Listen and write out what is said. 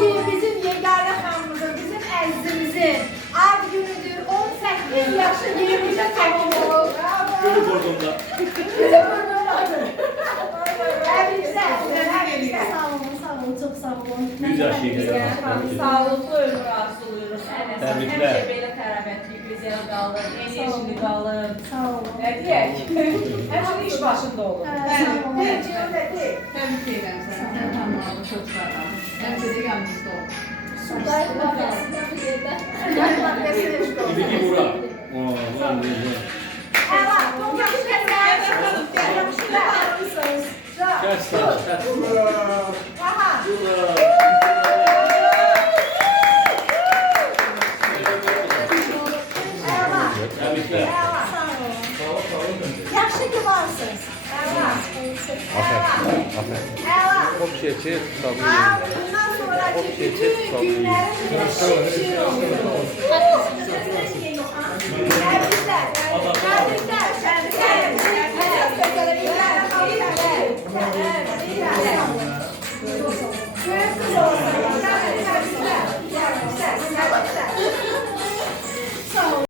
Bugün bizim yeganə xanımızın, bizim əzizimizin ad günüdür. 18 yaşı yerimizə təqdim olub. Gülü burnunda. Gülü burnundadır. Təbriklər. Sağ olun, sağ olun, çok sağ olun. 100 yaşı yeganə. Sağlıklı ömür arzulayırıq. Təbriklər. Həmişə belə tərəvətli, gözəl qalın, enerjili qalın. Sağ olun. Nə deyək? Həmişə iş başında olun. Sağ olun. Təbrik edirəm səni. Sən tanımalı, çox sağ ol. Həmişə də yanınızda ol. İndiki bura. Ulan ne güzel. Əla, çok yaxşı gəlmişsiniz. Kaç saat? Kaç. Aha. Əla. Tebrikler. Əla. Yaxşı ki varsınız. Əla. Əla. O keçir, kitabı Ha, yerində. bundan sonraki O keçir, bütün kitabı günlerimiz şir olsun.